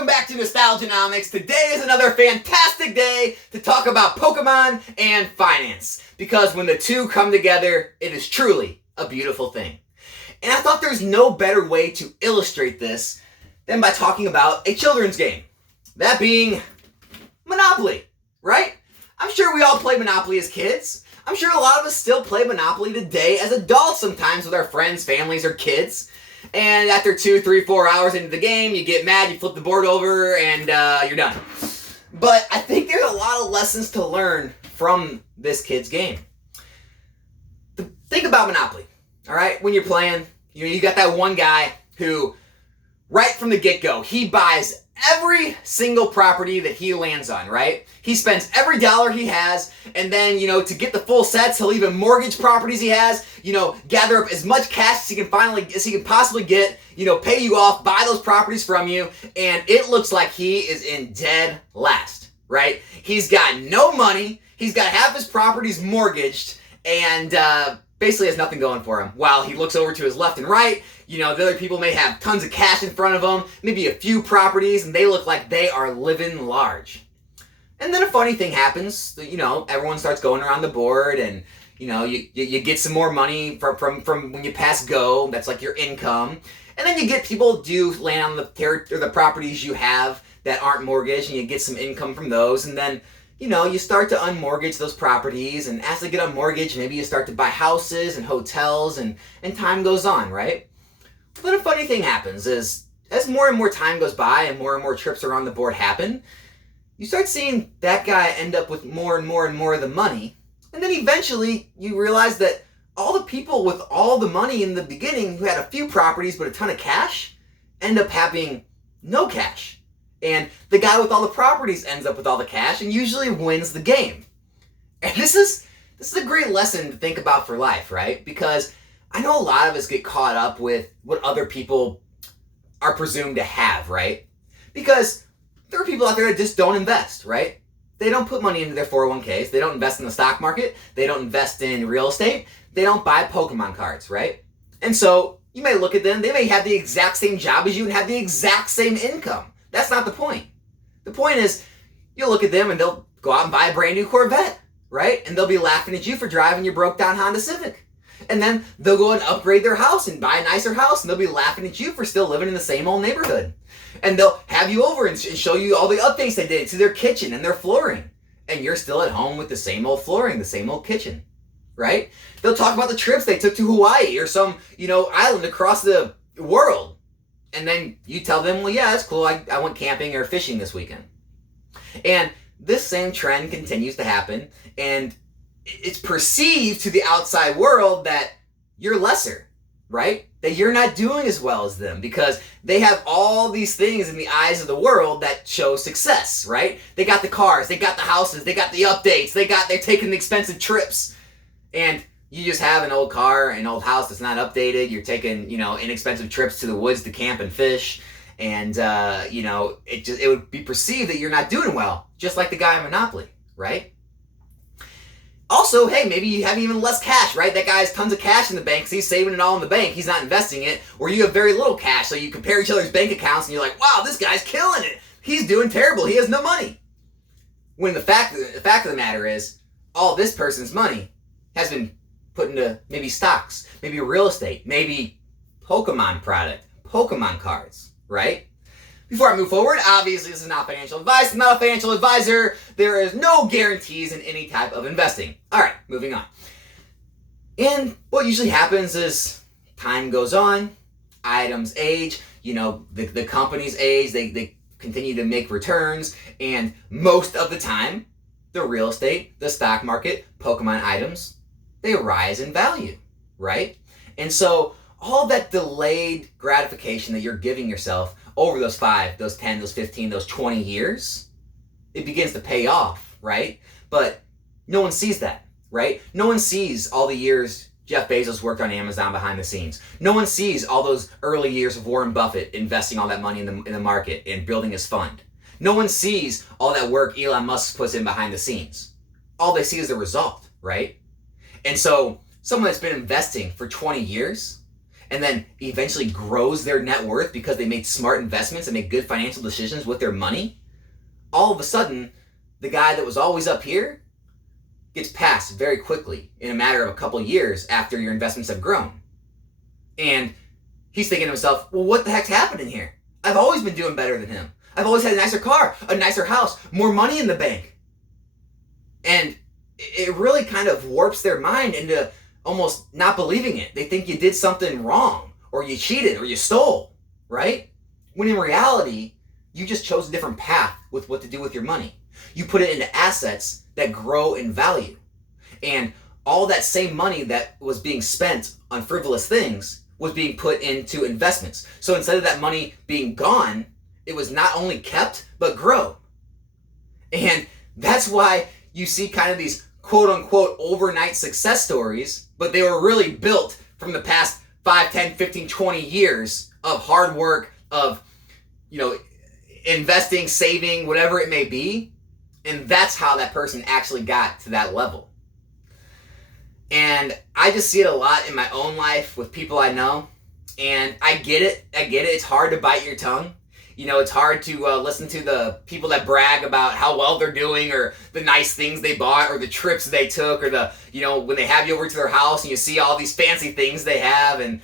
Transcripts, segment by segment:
welcome back to Nostalgianomics. Today is another fantastic day to talk about Pokemon and finance. Because when the two come together, it is truly a beautiful thing. And I thought there's no better way to illustrate this than by talking about a children's game. That being Monopoly, right? I'm sure we all played Monopoly as kids. I'm sure a lot of us still play Monopoly today as adults sometimes with our friends, families, or kids. And after 2, 3, 4 hours into the game, you get mad, you flip the board over, and you're done. But I think there's a lot of lessons to learn from this kid's game. Think about Monopoly, all right? When you're playing, you got that one guy who, right from the get-go, he buys every single property that he lands on, right? He spends every dollar he has, and then, to get the full sets, he'll even mortgage properties he has, gather up as much cash as he can possibly get, pay you off, buy those properties from you, and it looks like he is in dead last, right? He's got no money, he's got half his properties mortgaged, and basically has nothing going for him. While he looks over to his left and right, the other people may have tons of cash in front of them, maybe a few properties, and they look like they are living large. And then a funny thing happens, everyone starts going around the board, and you get some more money from when you pass go. That's like your income. And then you get people do land on the properties you have that aren't mortgaged, and you get some income from those. And then you start to unmortgage those properties, and as they get unmortgaged, maybe you start to buy houses and hotels, and time goes on, right? But a funny thing happens is, as more and more time goes by and more trips around the board happen, you start seeing that guy end up with more and more and more of the money, and then eventually you realize that all the people with all the money in the beginning who had a few properties but a ton of cash end up having no cash. And the guy with all the properties ends up with all the cash and usually wins the game. And this is a great lesson to think about for life, right? Because I know a lot of us get caught up with what other people are presumed to have, right? Because there are people out there that just don't invest, right? They don't put money into their 401ks. They don't invest in the stock market. They don't invest in real estate. They don't buy Pokemon cards, right? And so you may look at them. They may have the exact same job as you and have the exact same income. That's not the point. The point is, you'll look at them and they'll go out and buy a brand new Corvette, right? And they'll be laughing at you for driving your broke down Honda Civic. And then they'll go and upgrade their house and buy a nicer house, and they'll be laughing at you for still living in the same old neighborhood. And they'll have you over and show you all the updates they did to their kitchen and their flooring. And you're still at home with the same old flooring, the same old kitchen, right? They'll talk about the trips they took to Hawaii or some, island across the world. And then you tell them, well, yeah, that's cool. I went camping or fishing this weekend. And this same trend continues to happen. And it's perceived to the outside world that you're lesser, right? That you're not doing as well as them because they have all these things in the eyes of the world that show success, right? They got the cars, they got the houses, they got the updates, they're taking the expensive trips. And you just have an old car, an old house that's not updated. You're taking, inexpensive trips to the woods to camp and fish. And, it would be perceived that you're not doing well, just like the guy in Monopoly, right? Also, hey, maybe you have even less cash, right? That guy has tons of cash in the bank because he's saving it all in the bank. He's not investing it. Or you have very little cash, so you compare each other's bank accounts and you're like, wow, this guy's killing it. He's doing terrible. He has no money. When the fact of the matter is, all this person's money has been put into maybe stocks, maybe real estate, maybe Pokemon product, Pokemon cards, right? Before I move forward, obviously this is not financial advice. I'm not a financial advisor. There is no guarantees in any type of investing. All right, moving on. And what usually happens is time goes on, items age, the companies age, they continue to make returns, and most of the time, the real estate, the stock market, Pokemon items, they rise in value, right? And so all that delayed gratification that you're giving yourself over those 5, those 10, those 15, those 20 years, it begins to pay off, right? But no one sees that, right? No one sees all the years Jeff Bezos worked on Amazon behind the scenes. No one sees all those early years of Warren Buffett investing all that money in the market and building his fund. No one sees all that work Elon Musk puts in behind the scenes. All they see is the result, right? And so someone that's been investing for 20 years and then eventually grows their net worth because they made smart investments and made good financial decisions with their money, all of a sudden, the guy that was always up here gets passed very quickly in a matter of a couple years after your investments have grown. And he's thinking to himself, well, what the heck's happening here? I've always been doing better than him. I've always had a nicer car, a nicer house, more money in the bank. And it really kind of warps their mind into almost not believing it. They think you did something wrong, or you cheated, or you stole, right? When in reality, you just chose a different path with what to do with your money. You put it into assets that grow in value. And all that same money that was being spent on frivolous things was being put into investments. So instead of that money being gone, it was not only kept, but grow. And that's why you see kind of these quote unquote overnight success stories, but they were really built from the past 5, 10, 15, 20 years of hard work, of, investing, saving, whatever it may be. And that's how that person actually got to that level. And I just see it a lot in my own life with people I know. And I get it. It's hard to bite your tongue. It's hard to listen to the people that brag about how well they're doing, or the nice things they bought, or the trips they took, or the, when they have you over to their house and you see all these fancy things they have, and,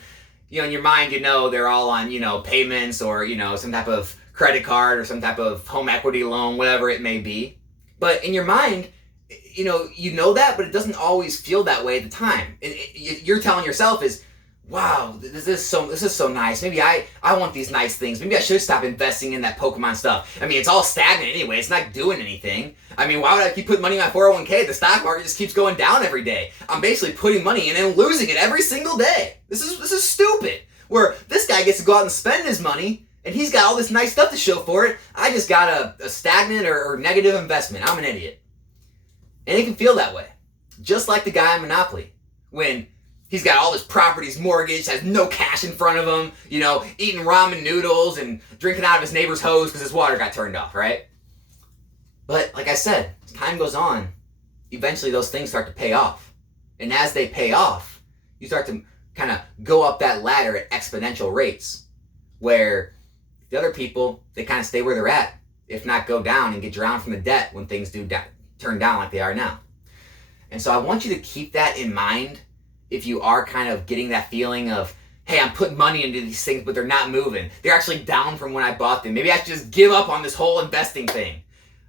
in your mind, they're all on, payments, or, some type of credit card, or some type of home equity loan, whatever it may be. But in your mind, you know that, but it doesn't always feel that way at the time. You're telling yourself is, wow, this is so nice. Maybe I want these nice things. Maybe I should stop investing in that Pokemon stuff. I mean, it's all stagnant anyway. It's not doing anything. I mean, why would I keep putting money in my 401k? The stock market just keeps going down every day. I'm basically putting money in and losing it every single day. This is stupid. Where this guy gets to go out and spend his money, and he's got all this nice stuff to show for it. I just got a stagnant or negative investment. I'm an idiot. And it can feel that way. Just like the guy in Monopoly. When he's got all his properties mortgaged, has no cash in front of him, eating ramen noodles and drinking out of his neighbor's hose because his water got turned off, right? But like I said, as time goes on, eventually those things start to pay off. And as they pay off, you start to kind of go up that ladder at exponential rates, where the other people, they kind of stay where they're at, if not go down and get drowned from the debt when things do turn down like they are now. And so I want you to keep that in mind if you are kind of getting that feeling of, hey, I'm putting money into these things, but they're not moving. They're actually down from when I bought them. Maybe I should just give up on this whole investing thing.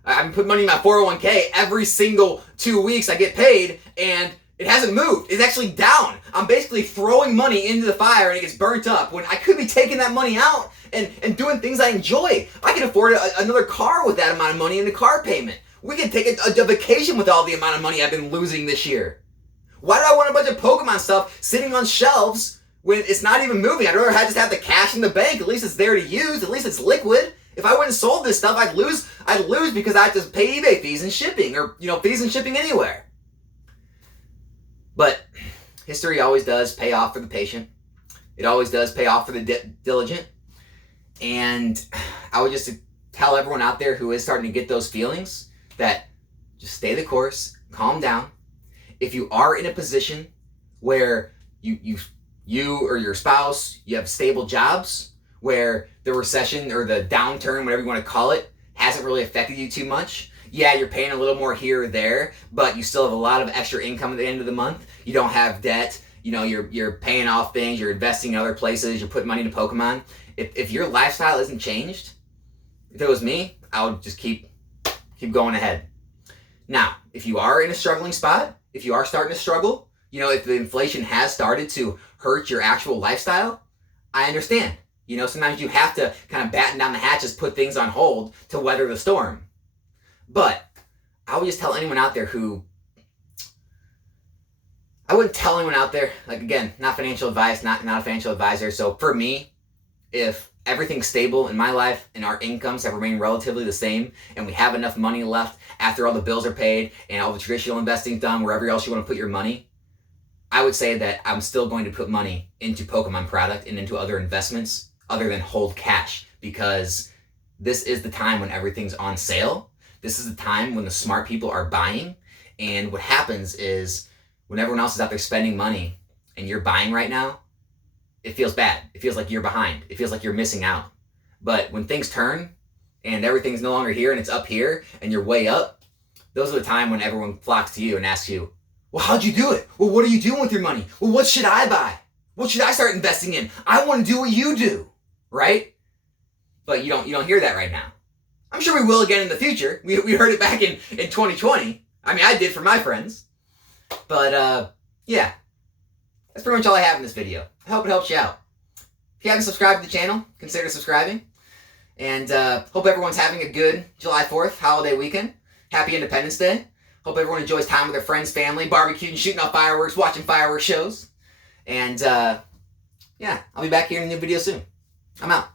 I'm putting money in my 401k. Every single 2 weeks I get paid, and it hasn't moved. It's actually down. I'm basically throwing money into the fire and it gets burnt up when I could be taking that money out and doing things I enjoy. I can afford another car with that amount of money in the car payment. We can take a vacation with all the amount of money I've been losing this year. Why do I want a bunch of Pokemon stuff sitting on shelves when it's not even moving? I'd rather just have the cash in the bank. At least it's there to use. At least it's liquid. If I went and sold this stuff, I'd lose because I have to pay eBay fees and shipping, or fees and shipping anywhere. But history always does pay off for the patient. It always does pay off for the diligent. And I would just tell everyone out there who is starting to get those feelings that just stay the course, calm down. If you are in a position where you or your spouse, you have stable jobs, where the recession or the downturn, whatever you want to call it, hasn't really affected you too much. Yeah, you're paying a little more here or there, but you still have a lot of extra income at the end of the month. You don't have debt. You're paying off things. You're investing in other places. You're putting money into Pokemon. If your lifestyle isn't changed, if it was me, I would just keep going ahead. Now, if you are in a struggling spot, if you are starting to struggle, if the inflation has started to hurt your actual lifestyle, I understand. Sometimes you have to kind of batten down the hatches, put things on hold to weather the storm. But I would just tell anyone out there I wouldn't tell anyone out there, like, again, not financial advice, not a financial advisor. So for me, if everything's stable in my life and our incomes have remained relatively the same and we have enough money left after all the bills are paid and all the traditional investing done, wherever else you want to put your money, I would say that I'm still going to put money into Pokemon product and into other investments other than hold cash, because this is the time when everything's on sale. This is the time when the smart people are buying. And what happens is when everyone else is out there spending money and you're buying right now, it feels bad. It feels like you're behind. It feels like you're missing out. But when things turn and everything's no longer here and it's up here and you're way up, those are the time when everyone flocks to you and asks you, well, how'd you do it? Well, what are you doing with your money? Well, what should I buy? What should I start investing in? I want to do what you do, right? But you don't hear that right now. I'm sure we will again in the future. We heard it back in 2020. I mean, I did for my friends. But yeah, that's pretty much all I have in this video. I hope it helps you out. If you haven't subscribed to the channel, consider subscribing. And hope everyone's having a good July 4th holiday weekend. Happy Independence Day. Hope everyone enjoys time with their friends, family, barbecuing, shooting off fireworks, watching fireworks shows. And yeah, I'll be back here in a new video soon. I'm out.